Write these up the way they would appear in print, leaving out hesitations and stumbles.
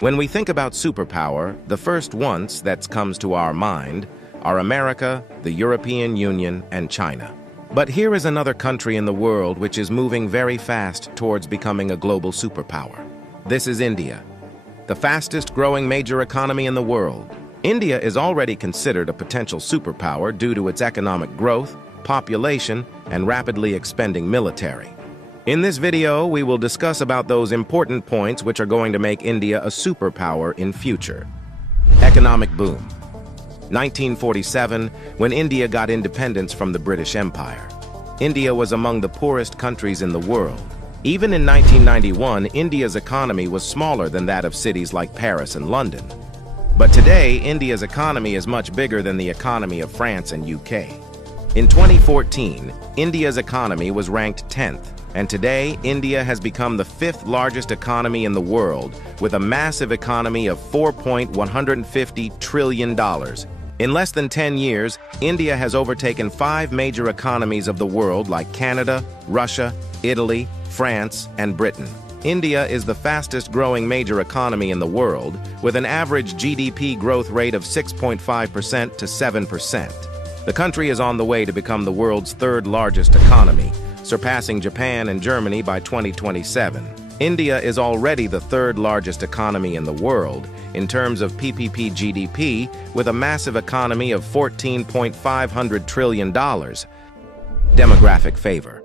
When we think about superpower, the first ones that comes to our mind are America, the European Union, and China. But here is another country in the world which is moving very fast towards becoming a global superpower. This is India, the fastest growing major economy in the world. India is already considered a potential superpower due to its economic growth, population, and rapidly expanding military. In this video, we will discuss about those important points which are going to make India a superpower in future. Economic boom. 1947, when India got independence from the British Empire. India was among the poorest countries in the world. Even in 1991, India's economy was smaller than that of cities like Paris and London. But today, India's economy is much bigger than the economy of France and UK. In 2014, India's economy was ranked 10th. And today, India has become the 5th largest economy in the world, with a massive economy of $4.150 trillion. In less than 10 years, India has overtaken 5 major economies of the world like Canada, Russia, Italy, France, and Britain. India is the fastest growing major economy in the world, with an average GDP growth rate of 6.5% to 7%. The country is on the way to become the world's 3rd largest economy, surpassing Japan and Germany by 2027. India is already the 3rd largest economy in the world in terms of PPP GDP, with a massive economy of $14.5 trillion. Demographic favor.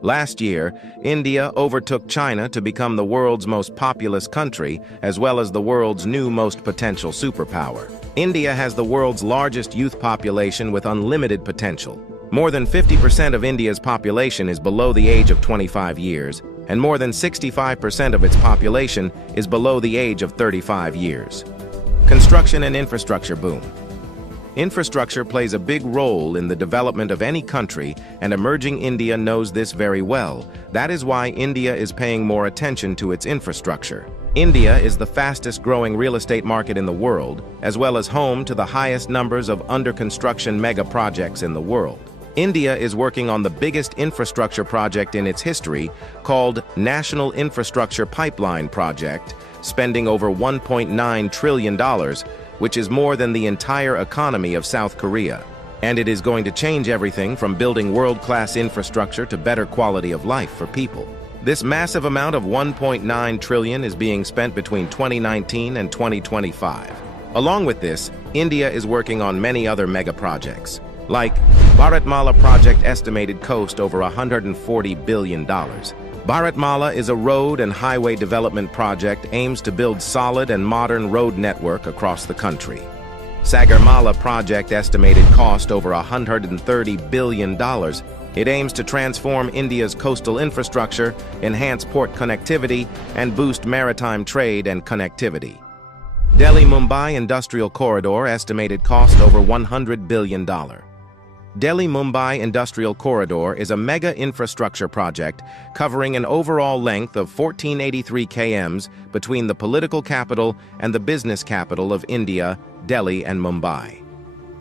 Last year, India overtook China to become the world's most populous country, as well as the world's new most potential superpower. India has the world's largest youth population with unlimited potential. More than 50% of India's population is below the age of 25 years, and more than 65% of its population is below the age of 35 years. Construction and infrastructure boom. Infrastructure plays a big role in the development of any country, and emerging India knows this very well. That is why India is paying more attention to its infrastructure. India is the fastest growing real estate market in the world, as well as home to the highest numbers of under-construction mega projects in the world. India is working on the biggest infrastructure project in its history, called National Infrastructure Pipeline Project, spending over $1.9 trillion, which is more than the entire economy of South Korea. And it is going to change everything from building world-class infrastructure to better quality of life for people. This massive amount of $1.9 trillion is being spent between 2019 and 2025. Along with this, India is working on many other mega projects, like Bharatmala project estimated cost over $140 billion. Bharatmala is a road and highway development project aims to build solid and modern road network across the country. Sagarmala project estimated cost over $130 billion. It aims to transform India's coastal infrastructure, enhance port connectivity, and boost maritime trade and connectivity. Delhi-Mumbai Industrial Corridor estimated cost over $100 billion. Delhi-Mumbai Industrial Corridor is a mega infrastructure project covering an overall length of 1483 km between the political capital and the business capital of India, Delhi and Mumbai.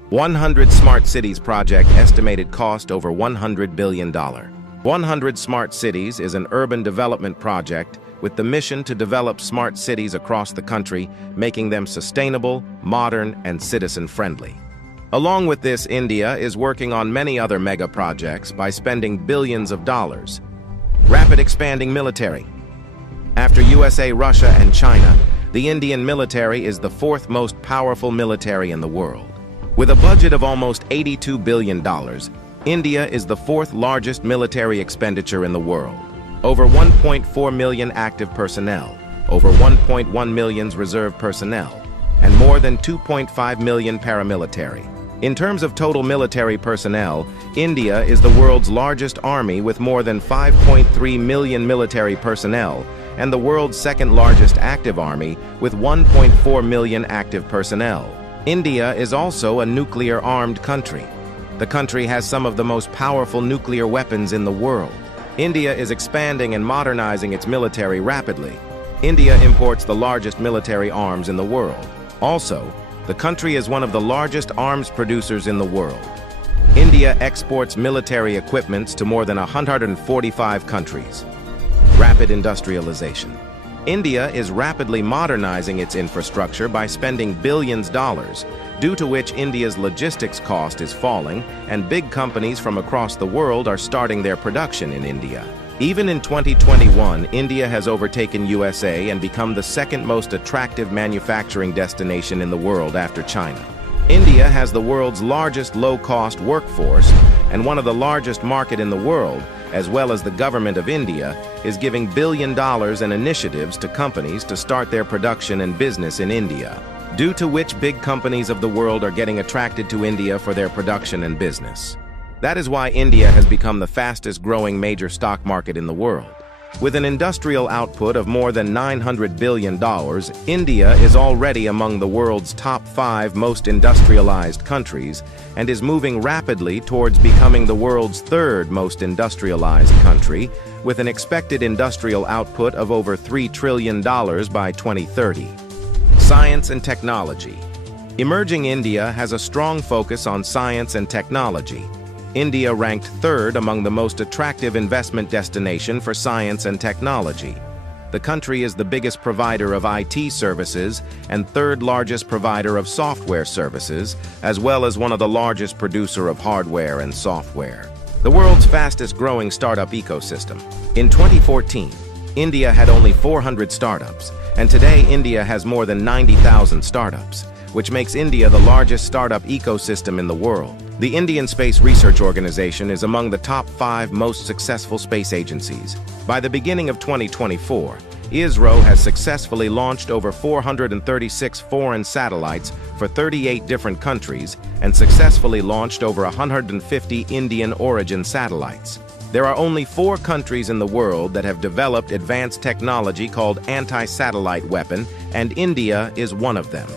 100 Smart Cities project estimated cost over $100 billion. 100 Smart Cities is an urban development project with the mission to develop smart cities across the country, making them sustainable, modern, and citizen-friendly. Along with this, India is working on many other mega projects by spending billions of dollars. Rapid expanding military. After USA, Russia, and China, the Indian military is the 4th most powerful military in the world. With a budget of almost $82 billion, India is the 4th largest military expenditure in the world. Over 1.4 million active personnel, over 1.1 million reserve personnel, and more than 2.5 million paramilitary. In terms of total military personnel, India is the world's largest army with more than 5.3 million military personnel, and the world's 2nd largest active army with 1.4 million active personnel. India is also a nuclear-armed country. The country has some of the most powerful nuclear weapons in the world. India is expanding and modernizing its military rapidly. India imports the largest military arms in the world. Also, the country is one of the largest arms producers in the world. India exports military equipments to more than 145 countries. Rapid industrialization. India is rapidly modernizing its infrastructure by spending billions of dollars, due to which India's logistics cost is falling and big companies from across the world are starting their production in India. Even in 2021, India has overtaken USA and become the second most attractive manufacturing destination in the world after China. India has the world's largest low-cost workforce and one of the largest market in the world, as well as the government of India is giving billions of dollars in initiatives to companies to start their production and business in India, due to which big companies of the world are getting attracted to India for their production and business. That is why India has become the fastest growing major stock market in the world. With an industrial output of more than $900 billion, India is already among the world's top 5 most industrialized countries and is moving rapidly towards becoming the world's 3rd most industrialized country, with an expected industrial output of over $3 trillion by 2030. Science and technology. Emerging India has a strong focus on science and technology. India ranked 3rd among the most attractive investment destination for science and technology. The country is the biggest provider of IT services and 3rd largest provider of software services, as well as one of the largest producer of hardware and software. The world's fastest growing startup ecosystem. In 2014, India had only 400 startups, and today India has more than 90,000 startups, which makes India the largest startup ecosystem in the world. The Indian Space Research Organization is among the top 5 most successful space agencies. By the beginning of 2024, ISRO has successfully launched over 436 foreign satellites for 38 different countries and successfully launched over 150 Indian origin satellites. There are only 4 countries in the world that have developed advanced technology called anti-satellite weapon, and India is one of them.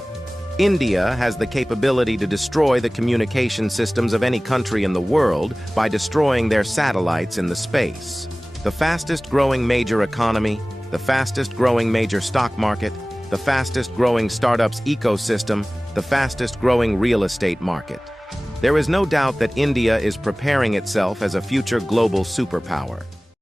India has the capability to destroy the communication systems of any country in the world by destroying their satellites in the space. The fastest growing major economy, the fastest growing major stock market, the fastest growing startups ecosystem, the fastest growing real estate market. There is no doubt that India is preparing itself as a future global superpower.